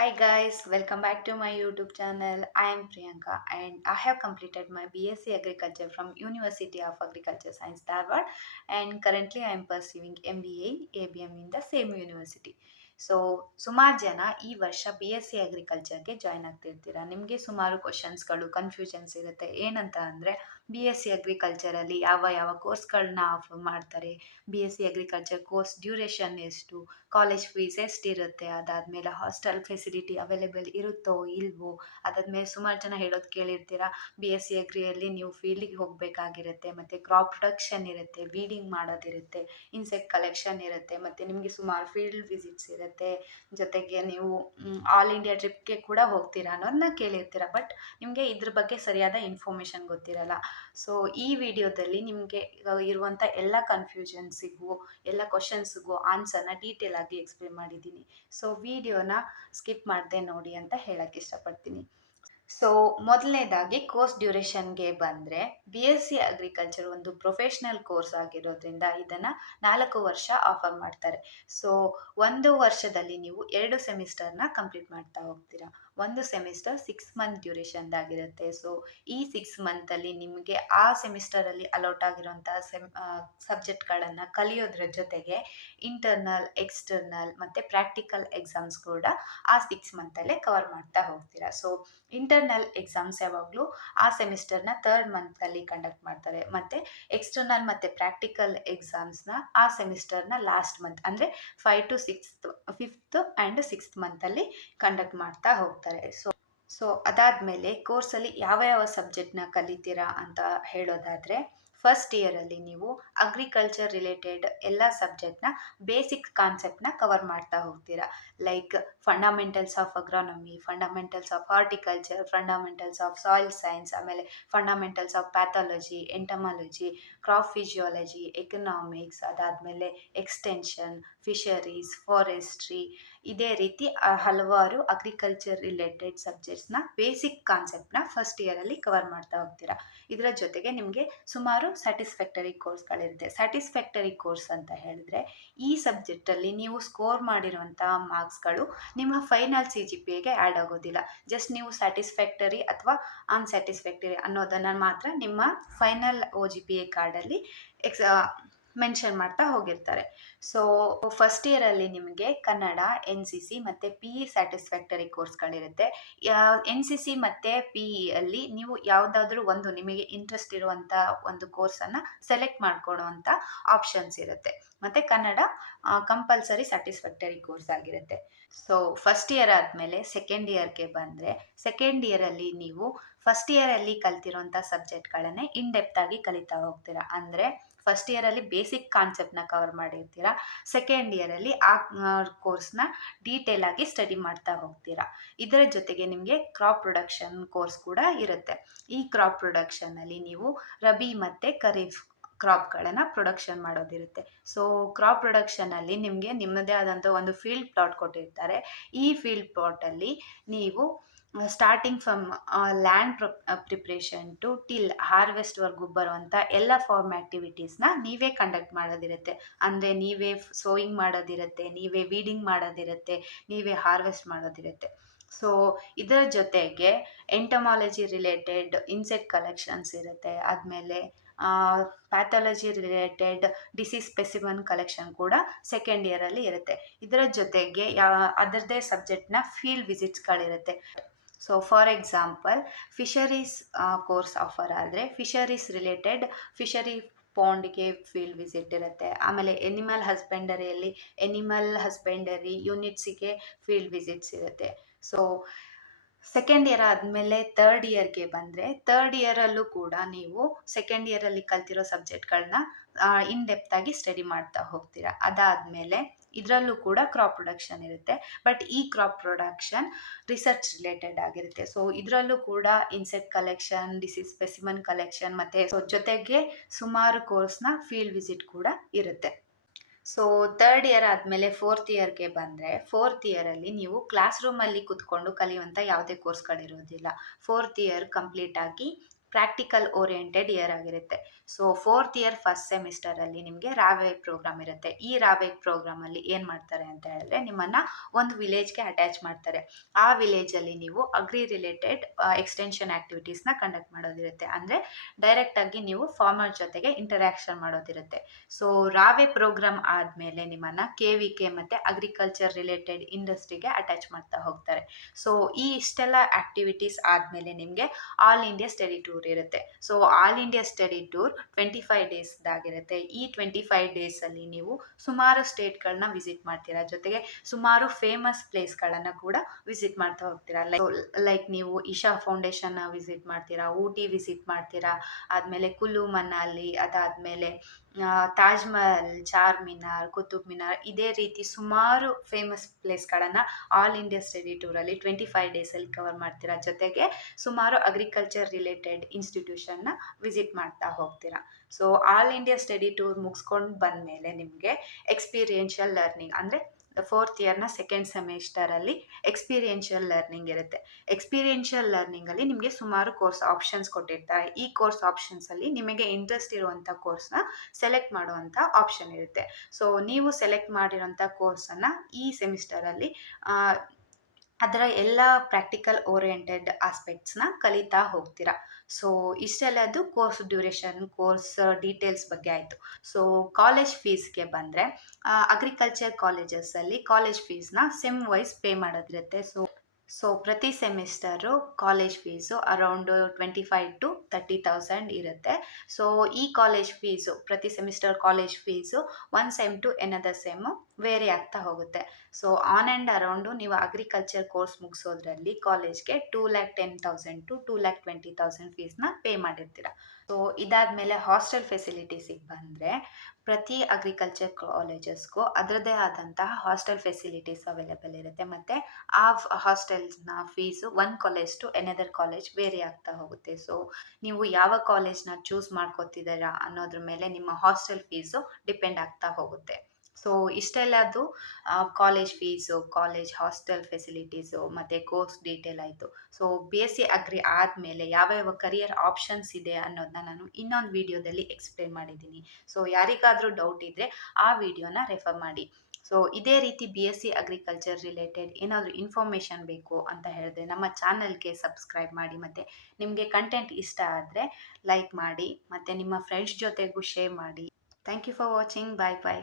Hi guys, welcome back to my YouTube channel. I am Priyanka and I have completed my BSc Agriculture from University of Agriculture Science Dharwad, and currently I am pursuing MBA in ABM in the same university. So ಸುಮಾರು ಜನ ಈ ವರ್ಷ BSc ಅಗ್ರಿಕಲ್ಚರ್ಗೆ join ಆಗ್ತಿರ್ತೀರಾ. ನಿಮಗೆ ಸುಮಾರು ಕ್ವಶನ್ಸ್ಗಳು confusions ಇರುತ್ತೆ. ಏನಂತ ಅಂದರೆ BSc ಅಗ್ರಿಕಲ್ಚರಲ್ಲಿ ಯಾವ ಯಾವ ಕೋರ್ಸ್ಗಳನ್ನ ಆಫರ್ ಮಾಡ್ತಾರೆ, BSc ಅಗ್ರಿಕಲ್ಚರ್ ಕೋರ್ಸ್ ಡ್ಯೂರೇಷನ್ ಎಷ್ಟು, ಕಾಲೇಜ್ ಫೀಸ್ ಎಷ್ಟಿರುತ್ತೆ, ಅದಾದಮೇಲೆ ಹಾಸ್ಟೆಲ್ ಫೆಸಿಲಿಟಿ ಅವೈಲೇಬಲ್ ಇರುತ್ತೋ ಇಲ್ವೋ, ಅದಾದಮೇಲೆ ಸುಮಾರು ಜನ ಹೇಳೋದು ಕೇಳಿರ್ತೀರ BSc ಅಗ್ರಿಯಲ್ಲಿ ನೀವು ಫೀಲ್ಡಿಗೆ ಹೋಗಬೇಕಾಗಿರುತ್ತೆ, ಮತ್ತು ಕ್ರಾಪ್ ಪ್ರೊಡಕ್ಷನ್ ಇರುತ್ತೆ, ವೀಡಿಂಗ್ ಮಾಡೋದಿರುತ್ತೆ, ಇನ್ಸೆಕ್ಟ್ ಕಲೆಕ್ಷನ್ ಇರುತ್ತೆ, ಮತ್ತು ನಿಮಗೆ ಸುಮಾರು ಫೀಲ್ಡ್ ವಿಸಿಟ್ಸ್ ಇರುತ್ತೆ, ಜೊತೆಗೆ ನೀವು ಆಲ್ ಇಂಡಿಯಾ ಟ್ರಿಪ್ಗೆ ಕೂಡ ಹೋಗ್ತೀರಾ ಅನ್ನೋದನ್ನ ಕೇಳಿರ್ತೀರ. ಬಟ್ ನಿಮಗೆ ಇದ್ರ ಬಗ್ಗೆ ಸರಿಯಾದ ಇನ್ಫಾರ್ಮೇಷನ್ ಗೊತ್ತಿರಲ್ಲ. ಸೊ ಈ ವಿಡಿಯೋದಲ್ಲಿ ನಿಮಗೆ ಇರುವಂಥ ಎಲ್ಲ ಕನ್ಫ್ಯೂಷನ್ಸಿಗೂ ಎಲ್ಲ ಕ್ವಶನ್ಸ್ಗೂ ಆನ್ಸರ್ನ ಡೀಟೇಲ್ ಆಗಿ ಎಕ್ಸ್ಪ್ಲೇನ್ ಮಾಡಿದ್ದೀನಿ. ಸೊ ವಿಡಿಯೋನ ಸ್ಕಿಪ್ ಮಾಡದೆ ನೋಡಿ ಅಂತ ಹೇಳಕ್ಕೆ ಇಷ್ಟಪಡ್ತೀನಿ. ಸೊ ಮೊದಲನೇದಾಗಿ ಕೋರ್ಸ್ ಡ್ಯೂರೇಷನ್ಗೆ ಬಂದರೆ BSc ಅಗ್ರಿಕಲ್ಚರ್ ಒಂದು ಪ್ರೊಫೆಷ್ನಲ್ ಕೋರ್ಸ್ ಆಗಿರೋದ್ರಿಂದ ಇದನ್ನು 4 ವರ್ಷ ಆಫರ್ ಮಾಡ್ತಾರೆ. ಸೊ 1 ವರ್ಷದಲ್ಲಿ ನೀವು 2 ಸೆಮಿಸ್ಟರ್ನ ಕಂಪ್ಲೀಟ್ ಮಾಡ್ತಾ ಹೋಗ್ತೀರಾ. ಒಂದು ಸೆಮಿಸ್ಟರ್ 6 ಮಂತ್ ಡ್ಯೂರೇಷನ್ದಾಗಿರುತ್ತೆ. ಸೊ ಈ 6 ಮಂತಲ್ಲಿ ನಿಮಗೆ ಆ ಸೆಮಿಸ್ಟರಲ್ಲಿ ಅಲೌಟ್ ಆಗಿರೋಂಥ ಸಬ್ಜೆಕ್ಟ್ಗಳನ್ನು ಕಲಿಯೋದ್ರ ಜೊತೆಗೆ ಇಂಟರ್ನಲ್, ಎಕ್ಸ್ಟರ್ನಲ್ ಮತ್ತು ಪ್ರಾಕ್ಟಿಕಲ್ ಎಕ್ಸಾಮ್ಸ್ ಕೂಡ ಆ 6 ಮಂತಲ್ಲೇ ಕವರ್ ಮಾಡ್ತಾ ಹೋಗ್ತೀರಾ. ಸೊ ಇಂಟರ್ನಲ್ ಎಕ್ಸಾಮ್ಸ್ ಯಾವಾಗಲೂ ಆ ಸೆಮಿಸ್ಟರ್ನ 3rd ಮಂತಲ್ಲಿ ಕಂಡಕ್ಟ್ ಮಾಡ್ತಾರೆ, ಮತ್ತು ಎಕ್ಸ್ಟರ್ನಲ್ ಮತ್ತು ಪ್ರಾಕ್ಟಿಕಲ್ ಎಕ್ಸಾಮ್ಸ್ನ ಆ ಸೆಮಿಸ್ಟರ್ನ ಲಾಸ್ಟ್ ಮಂತ್ ಅಂದರೆ 5 to 5th and 6th ಮಂತಲ್ಲಿ conduct ಮಾಡ್ತಾ ಹೋಗ್ತಾರೆ. ಸೊ ಅದಾದಮೇಲೆ ಕೋರ್ಸಲ್ಲಿ ಯಾವ ಯಾವ ಸಬ್ಜೆಕ್ಟ್ನ ಕಲಿತೀರಾ ಅಂತ ಹೇಳೋದಾದರೆ, ಫಸ್ಟ್ ಇಯರಲ್ಲಿ ನೀವು ಅಗ್ರಿಕಲ್ಚರ್ ರಿಲೇಟೆಡ್ ಎಲ್ಲ ಸಬ್ಜೆಕ್ಟ್ನ ಬೇಸಿಕ್ ಕಾನ್ಸೆಪ್ಟ್ನ ಕವರ್ ಮಾಡ್ತಾ ಹೋಗ್ತೀರಾ. Like fundamentals of agronomy, fundamentals of horticulture, fundamentals of soil science, ಆಮೇಲೆ fundamentals of pathology, entomology, crop physiology, economics, ಅದಾದಮೇಲೆ ಎಕ್ಸ್ಟೆನ್ಷನ್, ಫಿಶರೀಸ್, ಫಾರೆಸ್ಟ್ರಿ, ಇದೇ ರೀತಿ ಹಲವಾರು ಅಗ್ರಿಕಲ್ಚರ್ ರಿಲೇಟೆಡ್ ಸಬ್ಜೆಕ್ಟ್ಸ್ನ ಬೇಸಿಕ್ ಕಾನ್ಸೆಪ್ಟ್ನ ಫಸ್ಟ್ ಇಯರಲ್ಲಿ ಕವರ್ ಮಾಡ್ತಾ ಹೋಗ್ತೀರಾ. ಇದರ ಜೊತೆಗೆ ನಿಮಗೆ ಸುಮಾರು ಸ್ಯಾಟಿಸ್ಫ್ಯಾಕ್ಟರಿ ಕೋರ್ಸ್ಗಳಿರುತ್ತೆ. ಸ್ಯಾಟಿಸ್ಫ್ಯಾಕ್ಟರಿ ಕೋರ್ಸ್ ಅಂತ ಹೇಳಿದ್ರೆ ಈ ಸಬ್ಜೆಕ್ಟಲ್ಲಿ ನೀವು ಸ್ಕೋರ್ ಮಾಡಿರುವಂಥ ಮಾರ್ಕ್ಸ್ಗಳು ನಿಮ್ಮ ಫೈನಲ್ CGPAಗೆ ಆ್ಯಡ್ ಆಗೋದಿಲ್ಲ. ಜಸ್ಟ್ ನೀವು ಸ್ಯಾಟಿಸ್ಫ್ಯಾಕ್ಟರಿ ಅಥವಾ ಅನ್ಸ್ಯಾಟಿಸ್ಫ್ಯಾಕ್ಟರಿ ಅನ್ನೋದನ್ನು ಮಾತ್ರ ನಿಮ್ಮ ಫೈನಲ್ OGPA ಕಾರ್ಡಲ್ಲಿ ಮೆನ್ಷನ್ ಮಾಡ್ತಾ ಹೋಗಿರ್ತಾರೆ. ಸೊ ಫಸ್ಟ್ ಇಯರಲ್ಲಿ ನಿಮಗೆ ಕನ್ನಡ, NCC ಮತ್ತು PE ಸ್ಯಾಟಿಸ್ಫ್ಯಾಕ್ಟರಿ ಕೋರ್ಸ್ಗಳಿರುತ್ತೆ. NCC ಮತ್ತು PEಯಲ್ಲಿ ನೀವು ಯಾವುದಾದ್ರೂ ಒಂದು ನಿಮಗೆ ಇಂಟ್ರೆಸ್ಟ್ ಇರುವಂಥ ಒಂದು ಕೋರ್ಸನ್ನು ಸೆಲೆಕ್ಟ್ ಮಾಡಿಕೊಡುವಂಥ ಆಪ್ಷನ್ಸ್ ಇರುತ್ತೆ. ಮತ್ತು ಕನ್ನಡ ಕಂಪಲ್ಸರಿ ಸ್ಯಾಟಿಸ್ಫ್ಯಾಕ್ಟರಿ ಕೋರ್ಸ್ ಆಗಿರುತ್ತೆ. ಸೊ ಫಸ್ಟ್ ಇಯರ್ ಆದಮೇಲೆ ಸೆಕೆಂಡ್ ಇಯರ್ಗೆ ಬಂದರೆ, ಸೆಕೆಂಡ್ ಇಯರಲ್ಲಿ ನೀವು ಫಸ್ಟ್ ಇಯರಲ್ಲಿ ಕಲ್ತಿರೋಂಥ ಸಬ್ಜೆಕ್ಟ್ಗಳನ್ನೇ ಇನ್ ಡೆಪ್ತ್ ಆಗಿ ಕಲಿತಾ ಹೋಗ್ತೀರಾ. ಅಂದರೆ ಫಸ್ಟ್ ಇಯರಲ್ಲಿ ಬೇಸಿಕ್ ಕಾನ್ಸೆಪ್ಟ್ನ ಕವರ್ ಮಾಡಿರ್ತೀರಾ, ಸೆಕೆಂಡ್ ಇಯರಲ್ಲಿ ಆ ಕೋರ್ಸ್ನ ಡೀಟೇಲ್ ಆಗಿ ಸ್ಟಡಿ ಮಾಡ್ತಾ ಹೋಗ್ತೀರಾ. ಇದರ ಜೊತೆಗೆ ನಿಮಗೆ ಕ್ರಾಪ್ ಪ್ರೊಡಕ್ಷನ್ ಕೋರ್ಸ್ ಕೂಡ ಇರುತ್ತೆ. ಈ ಕ್ರಾಪ್ ಪ್ರೊಡಕ್ಷನಲ್ಲಿ ನೀವು ರಬಿ ಮತ್ತು ಖರೀಫ್ ಕ್ರಾಪ್ಗಳನ್ನು ಪ್ರೊಡಕ್ಷನ್ ಮಾಡೋದಿರುತ್ತೆ. ಸೊ ಕ್ರಾಪ್ ಪ್ರೊಡಕ್ಷನಲ್ಲಿ ನಿಮಗೆ ನಿಮ್ಮದೇ ಆದಂಥ ಒಂದು ಫೀಲ್ಡ್ ಪ್ಲಾಟ್ ಕೊಟ್ಟಿರ್ತಾರೆ. ಈ ಫೀಲ್ಡ್ ಪ್ಲಾಟಲ್ಲಿ ನೀವು starting from land preparation to till ಹಾರ್ವೆಸ್ಟ್ವರೆಗೂ ಬರುವಂಥ ಎಲ್ಲ ಫಾರ್ಮ್ ಆ್ಯಕ್ಟಿವಿಟೀಸ್ನ ನೀವೇ ಕಂಡಕ್ಟ್ ಮಾಡೋದಿರುತ್ತೆ. ಅಂದರೆ ನೀವೇ ಸೋಯಿಂಗ್ ಮಾಡೋದಿರುತ್ತೆ, ನೀವೇ ವೀಡಿಂಗ್ ಮಾಡೋದಿರುತ್ತೆ, ನೀವೇ ಹಾರ್ವೆಸ್ಟ್ ಮಾಡೋದಿರುತ್ತೆ. ಸೊ ಇದರ ಜೊತೆಗೆ ಎಂಟಮಾಲಜಿ ರಿಲೇಟೆಡ್ ಇನ್ಸೆಕ್ಟ್ ಕಲೆಕ್ಷನ್ಸ್ ಇರುತ್ತೆ. ಆದಮೇಲೆ pathology related disease specimen collection ಕೂಡ ಸೆಕೆಂಡ್ ಇಯರಲ್ಲಿ ಇರುತ್ತೆ. ಇದರ ಜೊತೆಗೆ ಅದರದ್ದೇ ಸಬ್ಜೆಕ್ಟ್ನ ಫೀಲ್ಡ್ ವಿಸಿಟ್ಸ್ಗಳಿರುತ್ತೆ. So for example fisheries course offer ಆದರೆ ಫಿಶರೀಸ್ ರಿಲೇಟೆಡ್ ಫಿಶರಿ ಪಾಂಡ್ಗೆ ಫೀಲ್ಡ್ ವಿಸಿಟ್ ಇರುತ್ತೆ. ಆಮೇಲೆ ಎನಿಮಲ್ ಹಸ್ಬೆಂಡರಿ ಯೂನಿಟ್ಸಿಗೆ ಫೀಲ್ಡ್ ವಿಸಿಟ್ಸ್ ಇರುತ್ತೆ. ಸೊ ಸೆಕೆಂಡ್ ಇಯರ್ ಆದಮೇಲೆ ಥರ್ಡ್ ಇಯರ್ಗೆ ಬಂದರೆ, ಥರ್ಡ್ ಇಯರಲ್ಲೂ ಕೂಡ ನೀವು ಸೆಕೆಂಡ್ ಇಯರಲ್ಲಿ ಕಲ್ತಿರೋ ಸಬ್ಜೆಕ್ಟ್ಗಳನ್ನ ಇನ್ ಡೆಪ್ತ್ ಆಗಿ ಸ್ಟಡಿ ಮಾಡ್ತಾ ಹೋಗ್ತೀರಾ. ಅದಾದಮೇಲೆ ಇದರಲ್ಲೂ ಕೂಡ ಕ್ರಾಪ್ ಪ್ರೊಡಕ್ಷನ್ ಇರುತ್ತೆ. ಬಟ್ ಈ ಕ್ರಾಪ್ ಪ್ರೊಡಕ್ಷನ್ ರಿಸರ್ಚ್ ರಿಲೇಟೆಡ್ ಆಗಿರುತ್ತೆ. ಸೊ ಇದರಲ್ಲೂ ಕೂಡ insect collection, disease specimen collection ಮತ್ತು ಜೊತೆಗೆ ಸುಮಾರು ಕೋರ್ಸ್ನ ಫೀಲ್ಡ್ ವಿಸಿಟ್ ಕೂಡ ಇರುತ್ತೆ. ಸೊ ಥರ್ಡ್ ಇಯರ್ ಆದಮೇಲೆ ಫೋರ್ತ್ ಇಯರ್ಗೆ ಬಂದರೆ, ಫೋರ್ತ್ ಇಯರಲ್ಲಿ ನೀವು ಕ್ಲಾಸ್ ರೂಮಲ್ಲಿ ಕುತ್ಕೊಂಡು ಕಲಿಯುವಂಥ ಯಾವುದೇ ಕೋರ್ಸ್ಗಳಿರೋದಿಲ್ಲ. ಫೋರ್ತ್ ಇಯರ್ ಕಂಪ್ಲೀಟಾಗಿ ಪ್ರಾಕ್ಟಿಕಲ್ ಓರಿಯೆಂಟೆಡ್ ಇಯರ್ ಆಗಿರುತ್ತೆ. ಸೊ ಫೋರ್ತ್ ಇಯರ್ ಫಸ್ಟ್ ಸೆಮಿಸ್ಟರಲ್ಲಿ ನಿಮಗೆ ರಾವೆ ಪ್ರೋಗ್ರಾಮ್ ಇರುತ್ತೆ. ಈ ರಾವೆ ಪ್ರೋಗ್ರಾಮಲ್ಲಿ ಏನು ಮಾಡ್ತಾರೆ ಅಂತ ಹೇಳಿದ್ರೆ ನಿಮ್ಮನ್ನು ಒಂದು ವಿಲೇಜ್ಗೆ ಅಟ್ಯಾಚ್ ಮಾಡ್ತಾರೆ. ಆ ವಿಲೇಜಲ್ಲಿ ನೀವು ಅಗ್ರಿ ರಿಲೇಟೆಡ್ ಎಕ್ಸ್ಟೆನ್ಷನ್ ಆ್ಯಕ್ಟಿವಿಟೀಸ್ನ ಕಂಡಕ್ಟ್ ಮಾಡೋದಿರುತ್ತೆ. ಅಂದರೆ ಡೈರೆಕ್ಟಾಗಿ ನೀವು ಫಾರ್ಮರ್ ಜೊತೆಗೆ ಇಂಟರ್ಯಾಕ್ಷನ್ ಮಾಡೋದಿರುತ್ತೆ. ಸೊ ರಾವೆ ಪ್ರೋಗ್ರಾಮ್ ಆದಮೇಲೆ ನಿಮ್ಮನ್ನು KVK ಮತ್ತು ಅಗ್ರಿಕಲ್ಚರ್ ರಿಲೇಟೆಡ್ ಇಂಡಸ್ಟ್ರಿಗೆ ಅಟ್ಯಾಚ್ ಮಾಡ್ತಾ ಹೋಗ್ತಾರೆ. ಸೊ ಈ ಇಷ್ಟೆಲ್ಲ ಆ್ಯಕ್ಟಿವಿಟೀಸ್ ಆದಮೇಲೆ ನಿಮಗೆ ಆಲ್ ಇಂಡಿಯಾ ಸ್ಟಡಿ ಟೂರ್ ಇರುತ್ತೆ. So all India study tour 25 ಡೇಸ್ದಾಗಿರುತ್ತೆ. ಈ 25 ಡೇಸಲ್ಲಿ ನೀವು ಸುಮಾರು ಸ್ಟೇಟ್ಗಳನ್ನ ವಿಸಿಟ್ ಮಾಡ್ತೀರಾ, ಜೊತೆಗೆ ಸುಮಾರು ಫೇಮಸ್ ಪ್ಲೇಸ್ಗಳನ್ನು ಕೂಡ ವಿಸಿಟ್ ಮಾಡ್ತಾ ಹೋಗ್ತೀರಾ. ಲೈಕ್ ನೀವು ಇಶಾ ಫೌಂಡೇಶನ್ನ ವಿಸಿಟ್ ಮಾಡ್ತೀರಾ, ಊಟಿ ವಿಸಿಟ್ ಮಾಡ್ತೀರಾ, ಆದಮೇಲೆ ಕುಲ್ಲು ಮನಾಲಿ, ಅದಾದಮೇಲೆ ತಾಜ್ ಮಹಲ್, ಚಾರ್ಮಿನಾರ್, ಕುತುಬ್ ಮಿನಾರ್, ಇದೇ ರೀತಿ ಸುಮಾರು ಫೇಮಸ್ ಪ್ಲೇಸ್ಗಳನ್ನು ಆಲ್ ಇಂಡಿಯಾ ಸ್ಟಡಿ ಟೂರಲ್ಲಿ 25 ಡೇಸಲ್ಲಿ ಕವರ್ ಮಾಡ್ತೀರಾ. ಜೊತೆಗೆ ಸುಮಾರು ಅಗ್ರಿಕಲ್ಚರ್ ರಿಲೇಟೆಡ್ ಇನ್ಸ್ಟಿಟ್ಯೂಷನ್ನ ವಿಸಿಟ್ ಮಾಡ್ತಾ ಹೋಗ್ತೀರಾ. So all India study tour ಮುಗಿಸ್ಕೊಂಡು ಬಂದಮೇಲೆ ನಿಮಗೆ ಎಕ್ಸ್ಪೀರಿಯೆನ್ಷಿಯಲ್ ಲರ್ನಿಂಗ್ ಅಂದರೆ ಫೋರ್ತ್ ಇಯರ್ನ ಸೆಕೆಂಡ್ ಸೆಮಿಸ್ಟರಲ್ಲಿ ಎಕ್ಸ್ಪೀರಿಯೆನ್ಷಿಯಲ್ ಲರ್ನಿಂಗ್ ಇರುತ್ತೆ. ಎಕ್ಸ್ಪೀರಿಯೆನ್ಷಿಯಲ್ ಲರ್ನಿಂಗಲ್ಲಿ ನಿಮಗೆ ಸುಮಾರು ಕೋರ್ಸ್ ಆಪ್ಷನ್ಸ್ ಕೊಟ್ಟಿರ್ತಾರೆ. ಈ ಕೋರ್ಸ್ ಆಪ್ಷನ್ಸಲ್ಲಿ ನಿಮಗೆ ಇಂಟ್ರೆಸ್ಟ್ ಇರುವಂಥ ಕೋರ್ಸ್ನ ಸೆಲೆಕ್ಟ್ ಮಾಡುವಂಥ ಆಪ್ಷನ್ ಇರುತ್ತೆ. ಸೊ ನೀವು ಸೆಲೆಕ್ಟ್ ಮಾಡಿರೋಂಥ ಕೋರ್ಸನ್ನು ಈ ಸೆಮಿಸ್ಟರಲ್ಲಿ ಅದರ ಎಲ್ಲ ಪ್ರಾಕ್ಟಿಕಲ್ ಓರಿಯೆಂಟೆಡ್ ಆಸ್ಪೆಕ್ಟ್ಸ್ನ ಕಲಿತಾ ಹೋಗ್ತೀರಾ. ಸೊ ಇಷ್ಟೆಲ್ಲದು ಕೋರ್ಸ್ ಡ್ಯೂರೇಷನ್, ಕೋರ್ಸ್ ಡೀಟೇಲ್ಸ್ ಬಗ್ಗೆ ಆಯಿತು. ಸೊ ಕಾಲೇಜ್ ಫೀಸ್ಗೆ ಬಂದರೆ ಅಗ್ರಿಕಲ್ಚರ್ ಕಾಲೇಜಸಲ್ಲಿ ಕಾಲೇಜ್ ಫೀಸ್ನ ಸೆಮ್ ವೈಸ್ ಪೇ ಮಾಡೋದಿರುತ್ತೆ. ಸೊ ಪ್ರತಿ semester college fees around 25,000 to 30,000 ಇರುತ್ತೆ. ಸೊ ಈ ಕಾಲೇಜ್ ಫೀಸು ಪ್ರತಿ semester college fees one sem to another sem vary ಆಗ್ತಾ ಹೋಗುತ್ತೆ. ಸೊ ಆನ್ ಆ್ಯಂಡ್ ಅರೌಂಡು ನೀವು ಅಗ್ರಿಕಲ್ಚರ್ ಕೋರ್ಸ್ ಮುಗಿಸೋದ್ರಲ್ಲಿ ಕಾಲೇಜ್ಗೆ 2,10,000 to 2,20,000 ಫೀಸ್ನ ಪೇ ಮಾಡಿರ್ತೀರ. ಸೊ ಇದಾದಮೇಲೆ ಹಾಸ್ಟೆಲ್ ಫೆಸಿಲಿಟೀಸಿಗೆ ಬಂದರೆ ಪ್ರತಿ ಅಗ್ರಿಕಲ್ಚರ್ ಕಾಲೇಜಸ್ಗೂ ಅದರದ್ದೇ ಆದಂತಹ ಹಾಸ್ಟೆಲ್ ಫೆಸಿಲಿಟೀಸ್ ಅವೈಲೇಬಲ್ ಇರುತ್ತೆ. ಮತ್ತು ಆ ಹಾಸ್ಟೆಲ್ಸ್ನ fees one college to another college vary ಆಗ್ತಾ ಹೋಗುತ್ತೆ. ಸೊ ನೀವು ಯಾವ ಕಾಲೇಜ್ನ ಚೂಸ್ ಮಾಡ್ಕೋತಿದ್ದೀರಾ ಅನ್ನೋದ್ರ ಮೇಲೆ ನಿಮ್ಮ ಹಾಸ್ಟೆಲ್ ಫೀಸು ಡಿಪೆಂಡ್ ಆಗ್ತಾ ಹೋಗುತ್ತೆ. ಸೊ ಇಷ್ಟೆಲ್ಲದು college fees, college hostel facilities ಮತ್ತು ಕೋರ್ಸ್ ಡೀಟೇಲ್ ಆಯಿತು. ಸೊ BSc ಅಗ್ರಿ ಆದಮೇಲೆ ಯಾವ ಕರಿಯರ್ ಆಪ್ಷನ್ಸ್ ಇದೆ ಅನ್ನೋದನ್ನ ನಾನು ಇನ್ನೊಂದು ವಿಡಿಯೋದಲ್ಲಿ ಎಕ್ಸ್ಪ್ಲೇನ್ ಮಾಡಿದ್ದೀನಿ. ಸೊ ಯಾರಿಗಾದರೂ ಡೌಟ್ ಇದ್ದರೆ ಆ ವಿಡಿಯೋನ ರೆಫರ್ ಮಾಡಿ. ಸೊ ಇದೇ ರೀತಿ BSc ಅಗ್ರಿಕಲ್ಚರ್ ರಿಲೇಟೆಡ್ ಏನಾದರೂ ಇನ್ಫಾರ್ಮೇಷನ್ ಬೇಕು ಅಂತ ಹೇಳಿದ್ರೆ ನಮ್ಮ ಚಾನಲ್ಗೆ ಸಬ್ಸ್ಕ್ರೈಬ್ ಮಾಡಿ. ಮತ್ತು ನಿಮಗೆ ಕಂಟೆಂಟ್ ಇಷ್ಟ ಆದರೆ ಲೈಕ್ ಮಾಡಿ ಮತ್ತು ನಿಮ್ಮ ಫ್ರೆಂಡ್ಸ್ ಜೊತೆಗೂ ಶೇರ್ ಮಾಡಿ. Thank you for watching. Bye bye.